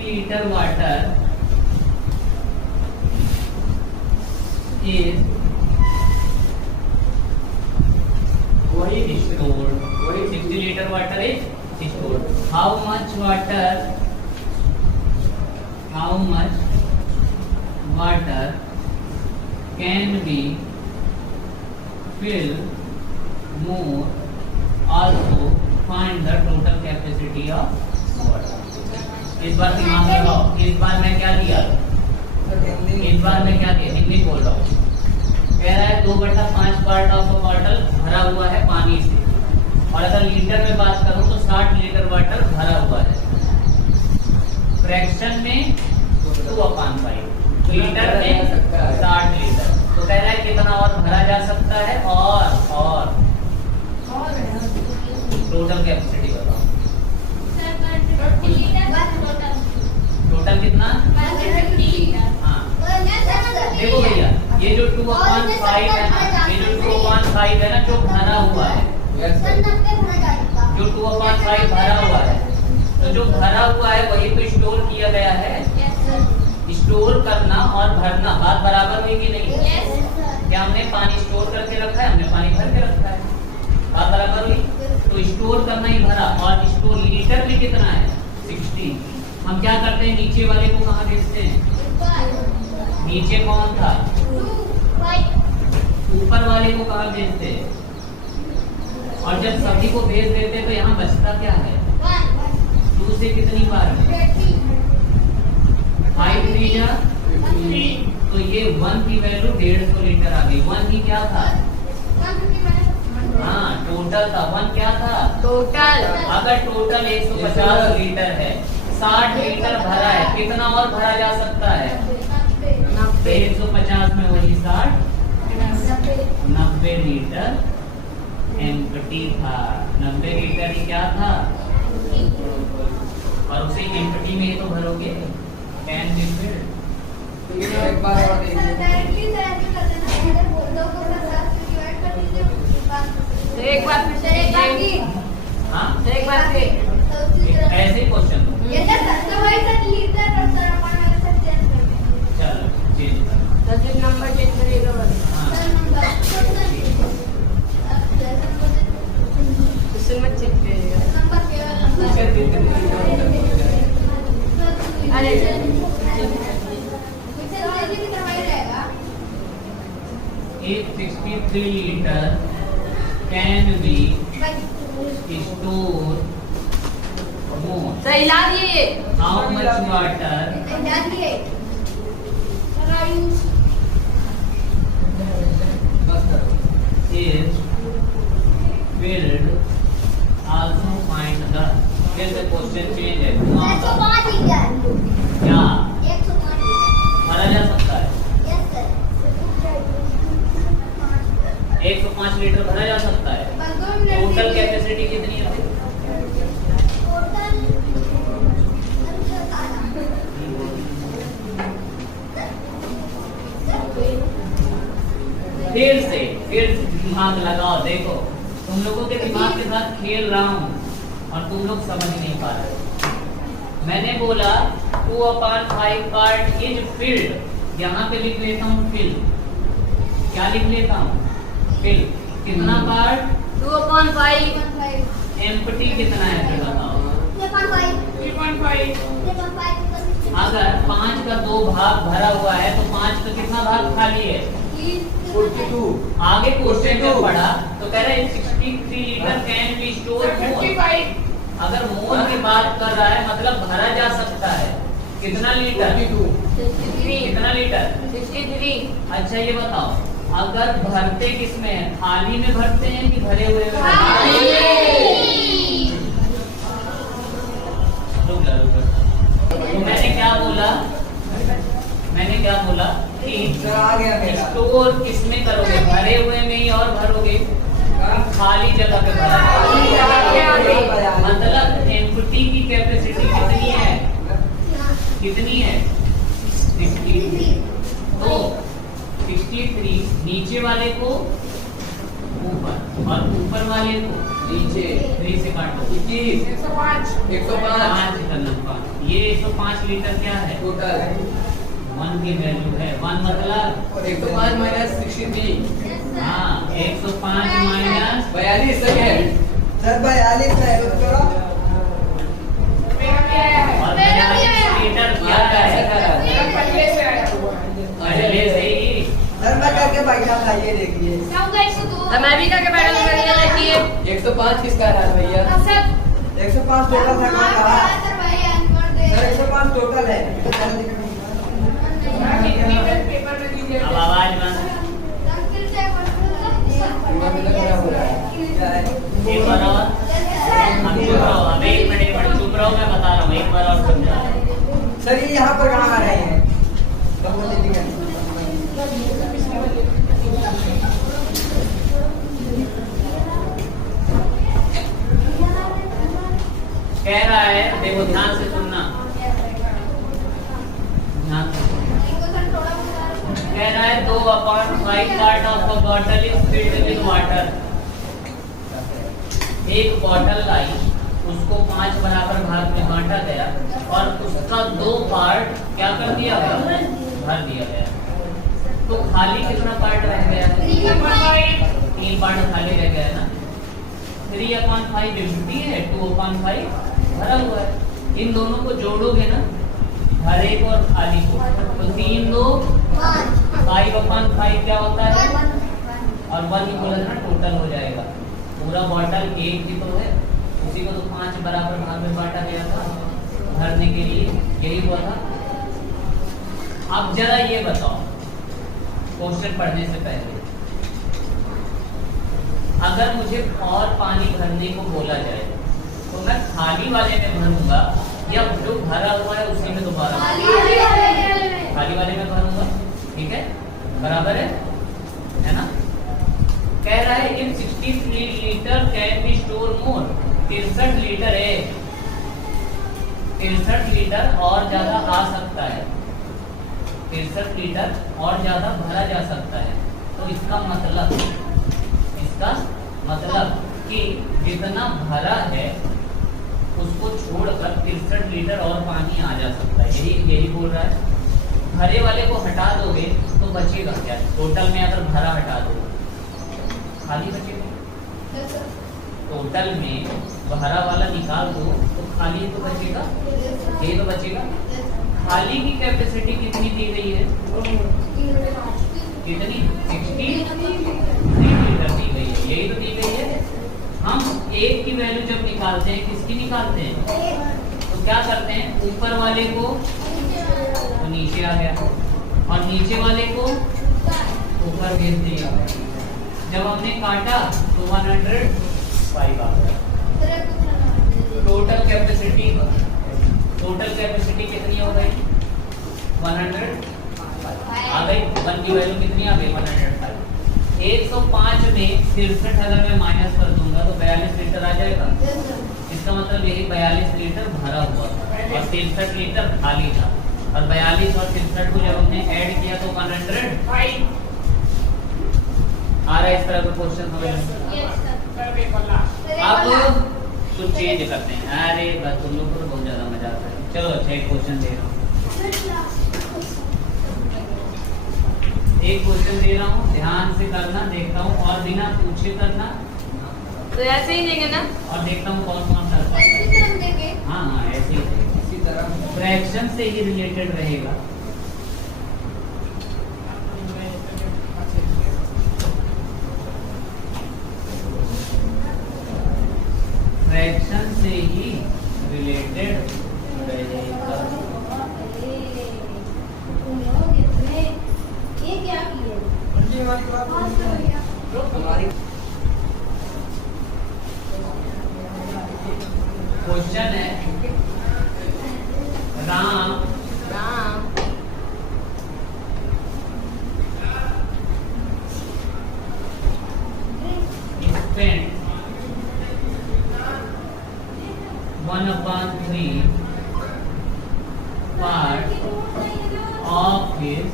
liter water is stored. 60 liter water is stored. How much water can be filled more? Also find the total capacity of water. इस बार दिमाग लगाओ। इस बार मैं क्या दिया? हिंदी बोल रहा हूँ। कह रहा है 2/5 पार्ट ऑफ अ बॉटल भरा हुआ है पानी से, और अगर लीटर में बात करूँ तो 60 लीटर वाटर भरा हुआ है। फ्रैक्शन में 2/5, लीटर में 60 लीटर। तो कह रहा है कितना और भरा जा सकता है? और टोटल कैपेसिटी बताओ। टोटल कितना? हाँ देखो भैया, ये जो 2/5 है ना, ये जो 2/5 है ना जो भरा हुआ है, जो 2/5 भरा हुआ है, तो जो भरा हुआ है वही तो स्टोर किया गया है। स्टोर करना और भरना बात बराबर हुई कि नहीं? क्या हमने पानी स्टोर करके रखा है? हमने पानी भर के रखा है। बात बराबर हुई? तो स्टोर करना ही भरा, और स्टोर लीटर में कितना है? 60। हम क्या करते हैं, नीचे वाले को कहाँ भेजते हैं? नीचे कौन था? ऊपर वाले को कहाँ भेजते हैं? और जब सभी को भेज देते हैं तो यहाँ बचता क्या है? 2 से कितनी बार? 5 3 जा 3। तो ये 1 की वैल्यू 150 लीटर आ गई। 1 ही क्या था? हाँ टोटल था। 1 क्या था? टोटल। अगर टोटल 150 लीटर है, 60 लीटर भरा है, कितना और भरा जा सकता है? 150 में वही 60, 90 लीटर एम्प्टी था, 90 लीटर ही क्या था, और उसे एम्प्टी में ही तो भरोगे, कैन बी फिल्ड। एक बार और देखिए। तो एक बार फिर से कीजिए। हाँ तो एक बार फिर ऐसे क्वेश्चन हो। चलो चेंज करो। तो फिर नंबर चेंज करिएगा बस। हाँ इससे मत चेक करिएगा। अरे एक 63 लीटर कैन बी स्टोर मोर। तो हिला दिए। हाउ मच वाटर बस करो। is filled, also find the, फिर से क्वेश्चन चेंज है, क्या भरा जा सकता है, 105 लीटर भरा जा सकता है। टोटल कैपेसिटी कितनी है? फिर से दिमाग लगाओ, देखो तुम लोगों के दिमाग के साथ खेल रहा हूँ और तुम लोग समझ नहीं पा रहे। मैंने बोला 2/5 पार्ट इज फिल्ड, यहाँ पे लिख लेता हूँ फिल, क्या लिख लेता हूँ फिल। कितना पार्ट? 2/5। एम्प्टी कितना है फिर बताओ। 3.5। अगर 5 का 2 भाग भरा हुआ है तो 5 का कितना भाग खाली है? 42। आगे क्वेश्चन में पढ़ा तो कह रहा है 63 लीटर कैन बी स्टोर मोर। अगर मोर की बात कर रहा है मतलब भरा जा सकता है। कितना लीटर? 42। कितना लीटर? 63। अच्छा ये बताओ, अगर भरते किसमें है, थाली में भरते हैं कि भरे हुए में? रुक जा, रुक जा। तो मैंने क्या बोला कि सर आ गया मेरा। स्टोर किसमें करोगे, भरे हुए में ही और भरोगे, खाली जगह पे भरोगे। मतलब एम्प्टी की कैपेसिटी कितनी है? कितनी है? 63। तो 63 नीचे वाले को ऊपर और ऊपर वाले को नीचे 3 से काटो। 105। 5 करना 5। ये 105 लीटर क्या है? टोटल 1 की वैल्यू है। 1 मतलब 105 माइनस 63। हाँ 105 माइनस 42 सेकेंड। सर 42 है करो। और 42 लीटर क्या है? पहले से ही सर मैं करके बैठा था, ये देखिए। तो मैं भी करके बैठा हूँ, करिए देखिए। 105 किसका रहा भैया? 105 टोटल है कौन कहा? सर 105 टोटल है। अब आवाज बंद। एक बार और अब चुप रहो, अब 1 मिनट चुप रहो, मैं बता रहा हूँ, एक बार और समझा। सर ये यहाँ पर कहाँ आ रहे हैं? कह रहा है, देखो ध्यान से सुनना, ध्यान से कह रहा है 2/5 part of a bottle is filled with water. एक बॉटल लाई, उसको 5 बराबर भाग में बांटा गया और उसका 2 पार्ट क्या कर दिया गया? भर दिया गया। तो खाली कितना पार्ट रह गया है? 3 पार्ट खाली रह गया है ना। 3/5 एम्प्टी है, 2/5 भरा हुआ है। इन दोनों को जोड़ोगे ना, भरे को और खाली को, तो 3 2 5/5 क्या होता है? और 1 इक्वल ना टोटल हो जाएगा। पूरा बॉटल एक ही तो है, उसी को तो 5 बराबर भाग में बांटा गया था भरने के लिए, यही हुआ था। अब जरा ये बताओ, क्वेश्चन पढ़ने से पहले अगर मुझे और पानी भरने को बोला जाए तो मैं खाली वाले में भरूंगा या जो भरा हुआ है उसी में दोबारा? खाली वाले में भरूंगा, ठीक है, बराबर है ना। कह रहा है इन 63 63 लीटर है, 63 लीटर और ज्यादा आ सकता है, 63 लीटर और ज्यादा भरा जा सकता है। तो इसका मतलब कि जितना भरा है उसको छोड़कर 63 लीटर और पानी आ जा सकता है, यही बोल रहा है। भरे वाले को हटा दोगे तो बचेगा क्या? टोटल में अगर भरा हटा दोगे खाली बचेगा। टोटल में भरा वाला निकाल दो तो खाली तो बचेगा, ये तो बचेगा। खाली की कैपेसिटी कितनी दी गई है? कितनी? 63 लीटर दी गई है, यही तो दी गई है। हम एक की वैल्यू जब निकालते हैं, किसकी निकालते हैं? तो क्या करते हैं, ऊपर वाले को तो नीचे आ गया और नीचे वाले को ऊपर भेज दिया। जब हमने काटा तो 105 आ गया। टोटल कैपेसिटी कितनी हो गई? 100 आ गई। 1 की वैल्यू कितनी आ गई? 105। 105 में 63 अगर मैं माइनस कर दूंगा तो 42 लीटर आ जाएगा। इसका मतलब यही 42 लीटर भरा हुआ था और 63 लीटर खाली था। और 42 और 63 को जब हमने ऐड किया तो 105 आ रहा है। इस तरह का क्वेश्चन समझ अब तो चेंज करते हैं। अरे बस तुम लोग को बहुत ज्यादा मजा आता है। चलो अच्छा एक क्वेश्चन दे रहा हूँ, ध्यान से करना, देखता हूँ और बिना पूछे करना। तो ऐसे ही देंगे ना? और देखता हूँ कौन कौन कर पाता है। हाँ ऐसे ही इसी तरह फ्रैक्शन से ही रिलेटेड रहेगा। फ्रैक्शन से ही रिलेटेड रहेगा। हमारी क्वेश्चन है Ram spent 1/3 part of his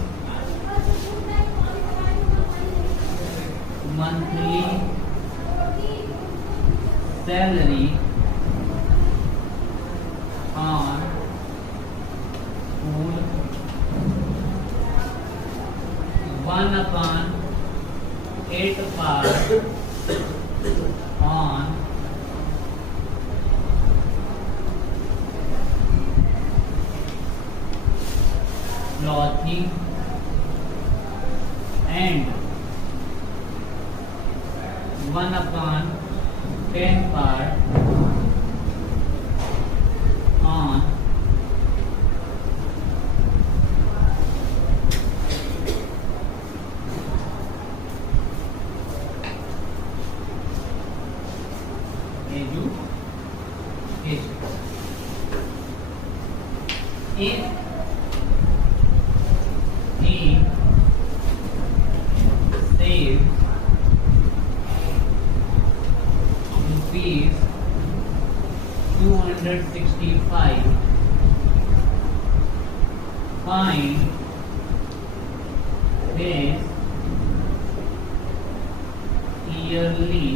monthly salary on food, 1/8 part on clothing and 1/10 part on education. If he saves rupees 265, find his yearly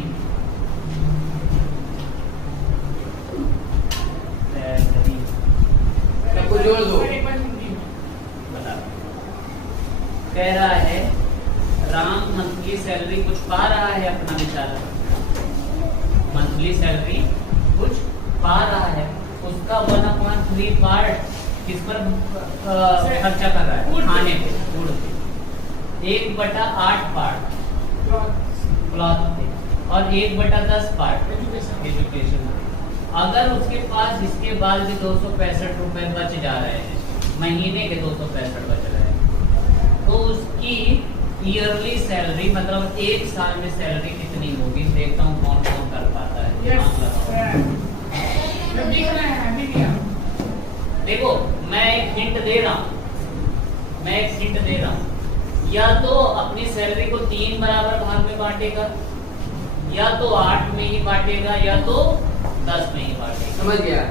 salary. सबको जोड़ दो। बता। कह रहा है राम मंथली सैलरी कुछ पा रहा है, अपना बेचारा मंथली सैलरी कुछ पा रहा है, उसका 1/3 पार्ट किस पर खर्चा कर रहा है? खाने पे, फूड पे। 1/8 पार्ट क्लॉथ पे और 1/10 पार्ट एजुकेशन पे। अगर उसके पास इसके बाद भी 265 रुपए बच जा रहे हैं, महीने के 265 बच रहे हैं, तो उसकी ईयरली सैलरी मतलब एक साल में सैलरी कितनी होगी? देखता हूँ कौन कौन कर पाता है। दिमाग लगाओ। देखो मैं एक हिंट दे रहा हूँ, या तो अपनी सैलरी को 3 बराबर भाग में बांटेगा, या तो 8 में ही बांटेगा, या तो 10 में ही बांट देंगे। समझ गया।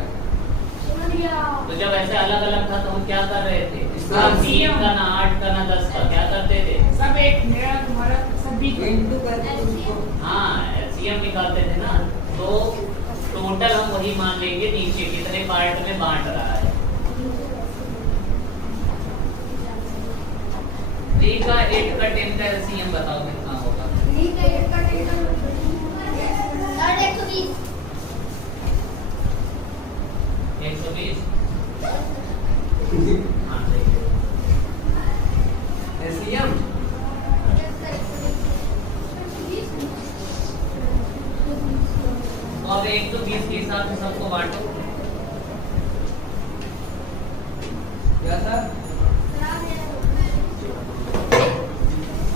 समझ गया। तो जब ऐसे अलग अलग था तो हम क्या कर रहे थे? इसका 3 का ना 8 का ना 10 का क्या करते थे? सब एक मेरा तुम्हारा सभी इंटू करके उसको हाँ एलसीएम निकालते थे ना। तो टोटल हम वही मान लेंगे नीचे कितने पार्ट में बांट रहा है। 3 का 8 का 10 का एलसीएम बताओ कितना होगा? 3 का 8 का 10 का 120। 120। हाँ सही है। एलसीएम तो अब 120 के हिसाब से सबको बांटो। क्या था?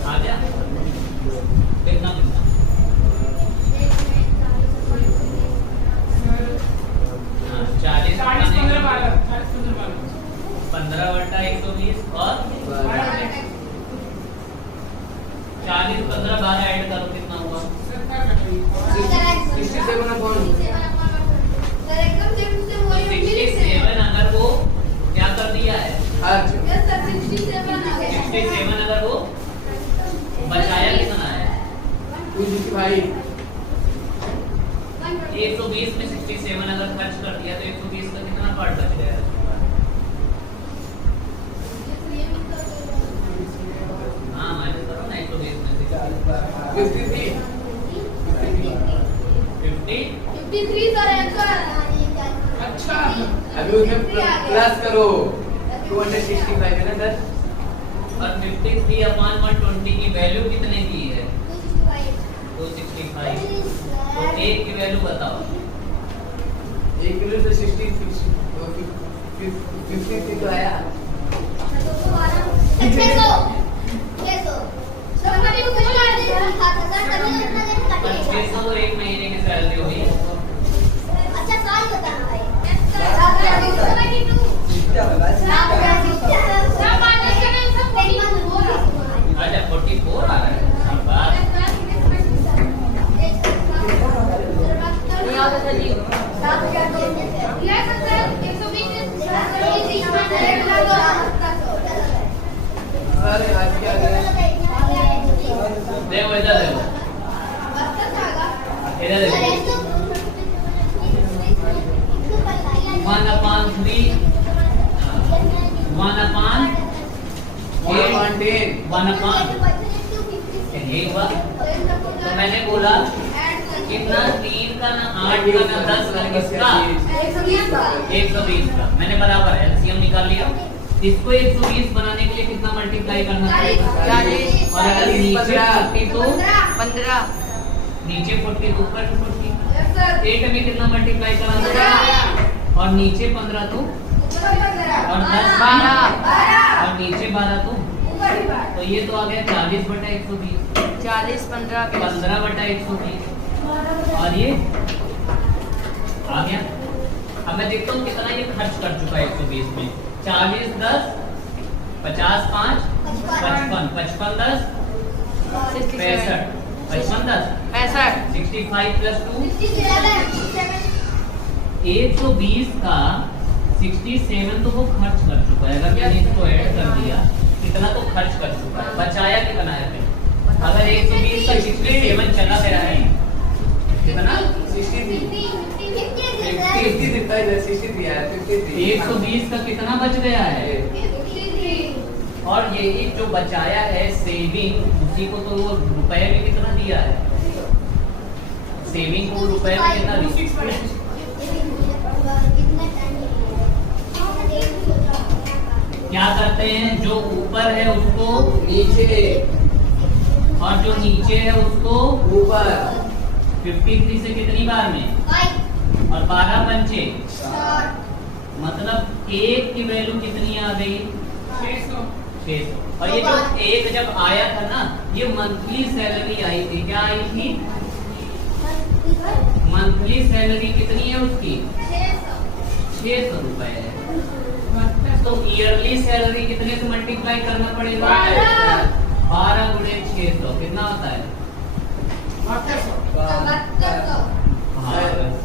आ गया कितना कितना? हाँ, 40 15 बटा 120 और 40 15 12 ऐड करो कितना हुआ? 67 अपॉन 67 अगर वो क्या कर दिया है? अच्छा 67 अगर वो बचाया कितना है? 265 120 में 67 अगर खर्च कर दिया तो 120 का कितना पार्ट बच गया? हाँ माइनस करो ना 120 में से 53 50 अच्छा अभी उसमें प्लस करो 265 है ना सर? और 53 अपॉन 120 की वैल्यू कितने की है? 265। तो एक की वैल्यू बताओ। 1 किलो से 60 तो आया। 2500 तो एक महीने की सैलरी हुई। अच्छा 44 आ रहा है। शाबाश। सर आज क्या देखो इधर देखो इधर देखो 1/3 यही हुआ। तो मैंने बोला कितना 3 का ना 8 का ना 10 का किसका? 120 का। मैंने बराबर एलसीएम निकाल लिया। इसको 120 बनाने के लिए कितना मल्टीप्लाई करना पड़ेगा? 40। और अगर नीचे 40 तो 15 नीचे 40 तो ऊपर 40। 8 में कितना मल्टीप्लाई करना? और नीचे 15 तो और 10 और नीचे 12 तो ये तो आ गया 40 बटा 120। 40 15 15 बटा 120 और ये आ गया। अब मैं देखता हूँ कितना ये खर्च कर चुका है 120 में। 40 10 50 5 55 55 10 65 55 10 65 प्लस 2 120 का 67 तो वो खर्च कर चुका है। अगर मैंने इसको ऐड कर दिया कितना तो खर्च कर चुका है। बचाया कितना है फिर? अगर 120 का 67 चला गया है कितना? 120 का कितना बच गया है? और ये जो बचाया है सेविंग उसी को तो वो रुपए में कितना दिया है? सेविंग को रुपए में कितना दिया? क्या करते हैं? जो ऊपर है उसको नीचे और जो नीचे है उसको ऊपर। 53 से कितनी बार में? और 12 पंचे मतलब एक की वैल्यू कितनी आ गई? 600। और ये जो एक जब आया था ना ये मंथली सैलरी आई थी। क्या आई थी? मंथली सैलरी कितनी है उसकी? 600 रुपए है। तो ईयरली सैलरी कितने से मल्टीप्लाई करना पड़ेगा? 12 गुणे 600 कितना होता है? 7200 हाँ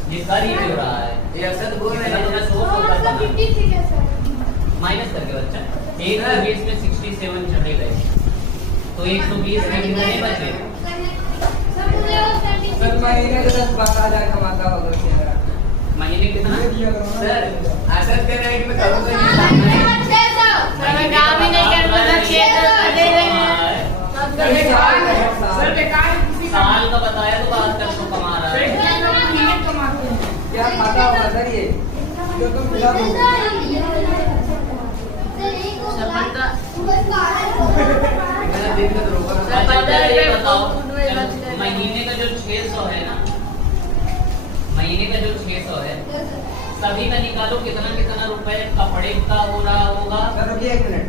जिसका ये हो रहा है ये असद बोल रहे इसका हैं। सोर्स होता है मतलब 56 है सर। माइनस करके बच्चा 120 में 67 चले गए तो 120 में कितने बचे? सर मुझे वो 36 सर महीने का 10-12 हज़ार कमाता होगा मेरा। महीने कितना? सर असद के रेट में करो तो सर मैं काम ही नहीं कर पाता 6 दे रहे हैं सर साल का बताया तो बात कर तो कमा रहा है क्या खाता होगा सर ये? जो तुम खिला दो। मेरा दिन का तो रोका अच्छा, ना। इधर ये बताओ फूड में चलो, बचते हैं। महीने का जो 600 है ना, महीने का जो 600 है सभी का निकालो कितना कितना रुपए कपड़े का हो रहा होगा। सर रुकिए 1 मिनट।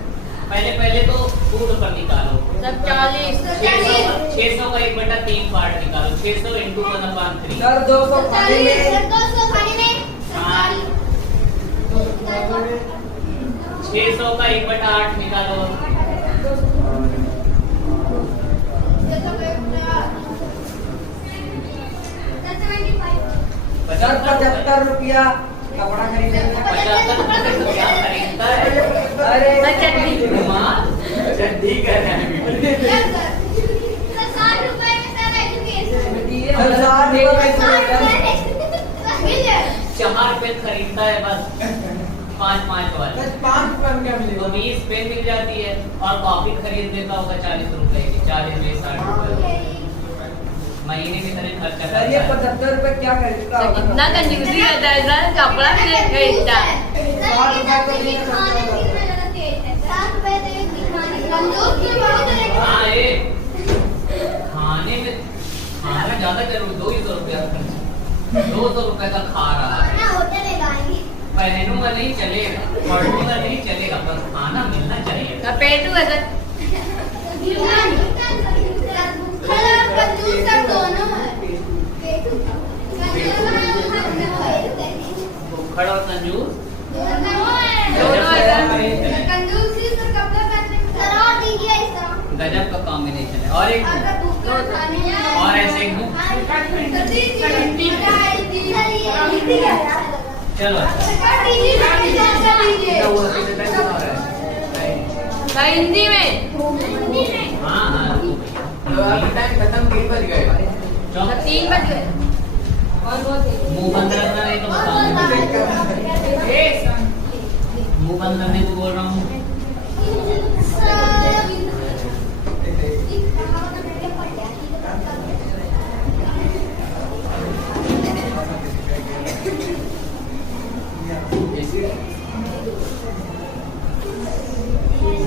पहले तो फूड पर निकालो सब 40 600 का 1/3 पार्ट निकालो 600 इंटू 1/3 सर 200 खाने में 600 का 1/8 निकालो सर 75 रुपया कपड़ा खरीदने में। 75 रुपए तो क्या खरीदता है? अरे सर चटनी माँ, अच्छा ठीक है सर 60 रुपये में 4 पेन खरीदता है बस 5 वाले सर 5 रुपये में क्या तो मिलेगा? 20 पेन मिल जाती है और कॉपी खरीद देता होगा 40 रुपए की 40 में 60 रुपए महीने की तरह खर्चा सर ये करता है 75 रुपये क्या खरीदता सर होगा? कितना कंजूसी रहता है सर कपड़ा भी नहीं खरीदता है हाँ ये खाने में खाना ज्यादा जरूर 200 रुपया खर्च 200 रुपए का खा रहा है पहनूंगा नहीं चलेगा पढ़ूंगा नहीं चलेगा पर खाना मिलना चाहिए सर पेटू है सर भूखड़ और कंजूस गजब का कॉम्बिनेशन है और एक और ऐसे एक दूं चलो क्या हुआ कितने टाइम से आ रहा है? सर हिंदी में हाँ हाँ तो अभी टाइम खत्म 3 बज गए। चलो सर 3 बज गए और बहुत मुंह बंद रखना नहीं तो बताऊंगा मुंह बंद करने को बोल रहा हूँ ऐसे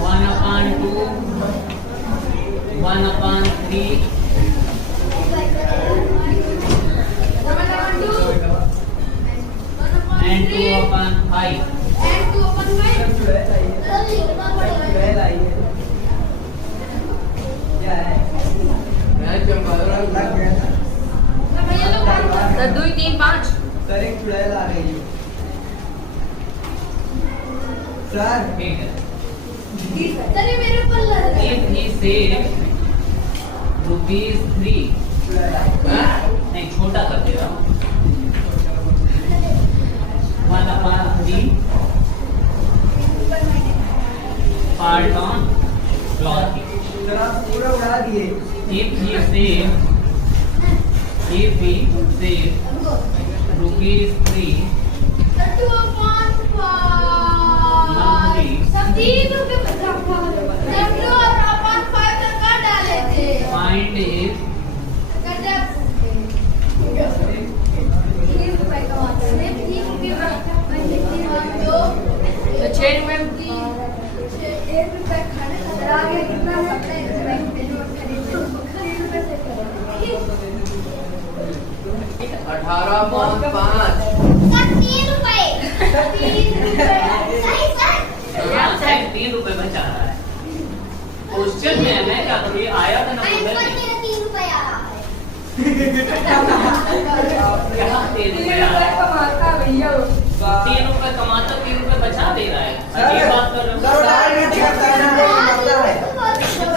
1/2 1/3 and 2/5 क्या है? मैं चंपारण लग गया था। सर 2 3 5 सर एक चुड़ैल आ रही है। सर ठीक है मेरे if he said ₹3 चुड़ैल आ रही है। नहीं छोटा कर दे रहा हूँ 1/3 part on clothing सर आप पूरा उड़ा दिए। if he said ₹3 find his तो 6 रुपए 3 रुपए बचा रहा है क्वेश्चन में मैं क्या करूँ ये आया था ना उधर में क्या 3 रुपए आ रहा है कमाता भैया 3 रुपए कमाता 3 रुपए बचा दे रहा है ये बात कर रहे सर हो टारगेट करता है ना,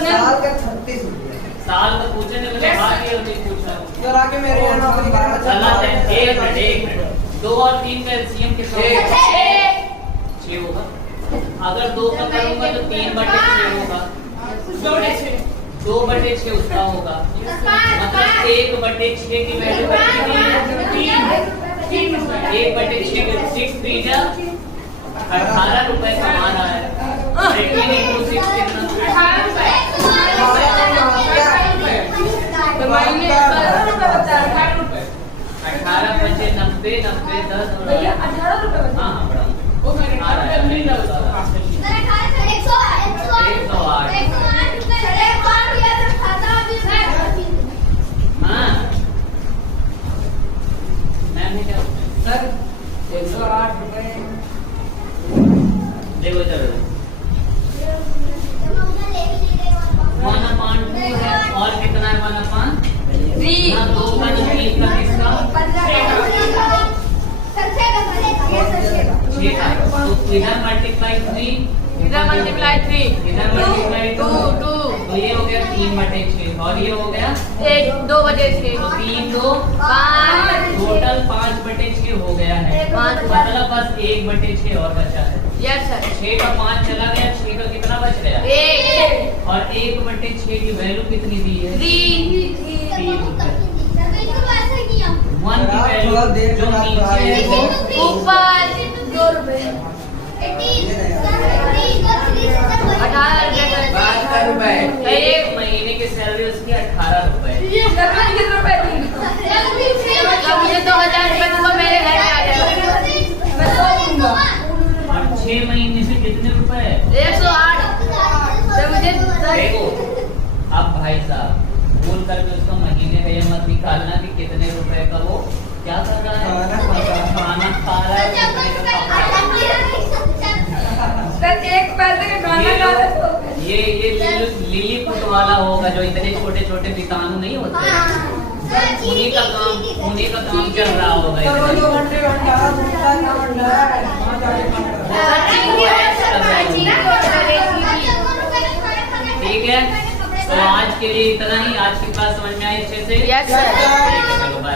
साल का 36 रुपये। साल का पूछने में तो भाग ये नहीं पूछ रहा हूँ सर आके मेरे यहाँ नौकरी करना चला चाहता एक मिनट और 3 का एलसीएम कितना होगा? 6 होगा। अगर 2 का करूंगा तो 3/6 होगा। 2/6 उसका होगा, मतलब 1/6 की वैल्यू कितनी है? 1/6 6 3 जा 18 रुपए कमा रहा है। 18 into 6 कितना? 18 पंचे 90 90 10 और 18 रुपए हाँ बड़ा आ रहा है नहीं लगता। हाँ मैम ने क्या सर 108 रुपए। देखो इधर 1/2 है और कितना है 1/3? हाँ 2 का जो 3 का किसका? 6 का। तो इधर मल्टीप्लाई 3 इधर मल्टीप्लाई 3 इधर मल्टीप्लाई 2 2 तो ये हो गया 3/6 और ये हो गया 2/6 तो 3 2 5 टोटल 5/6 हो गया है। 5 मतलब बस 1/6 और बचा है। यस सर 6 का 5 चला गया, 6 का कितना बच गया? 1 और 1/6 की वैल्यू कितनी दी है? 3 1 की वैल्यू जो नीचे है वो ऊपर 2 रुपए 72 रुपए। एक महीने की सैलरी उसकी 18 रुपए। मुझे 2000 रुपए दूंगा मेरे घर में आ जाएगा। मैं सो दूंगा। और 6 महीने से कितने रुपए? 108 तो मुझे देखो अब भाई साहब भूल करके उसको महीने का ये मत निकालना कि कितने रुपए का वो क्या कर रहा है, खाना खा रहा है, कितने का कपड़ा। एक पैसे का खाना खा रहे हो। ये लिली पुट वाला होगा जो इतने छोटे छोटे कीटाणु नहीं होते, उन्हीं का काम चल रहा होगा सर वो इधर। जो घंटे घंटा दूसरा का घंटा है 5 ठीक है तो आज के लिए इतना ही। आज की क्लास समझ में आई अच्छे से? Yes, sir. ठीक है, चलो बाय।